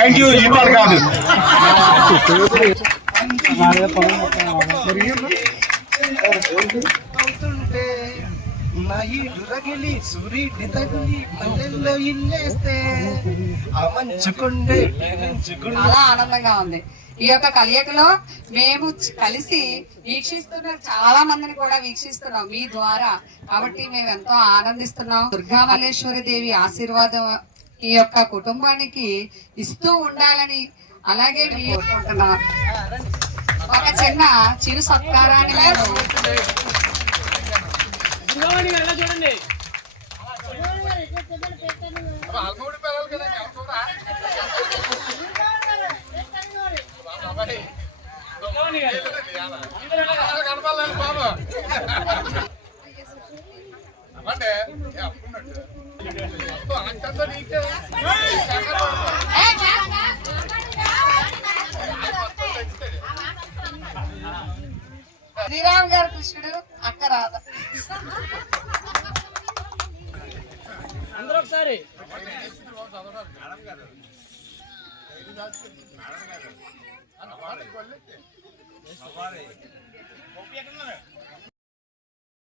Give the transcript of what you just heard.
Thank you. ఇవాళ కాదు రగిలి సూర్యుడి తగిలి పల్లెల్లో ఇల్లేస్తే చాలా ఆనందంగా ఉంది. ఈ యొక్క కలియకలో మేము కలిసి వీక్షిస్తున్న చాలా మందిని కూడా వీక్షిస్తున్నాం మీ ద్వారా. కాబట్టి మేము ఎంతో ఆనందిస్తున్నాం. దుర్గామల్లేశ్వరి దేవి ఆశీర్వాదం ఈ యొక్క కుటుంబానికి ఇస్తూ ఉండాలని అలాగే కోరుకుంటున్నాం. ఒక చిన్న చిరు సత్కారాన్ని మేము చూడండి. శ్రీరామ్ గారు కృష్ణుడు అక్క రాధ అందరూ ఒకసారి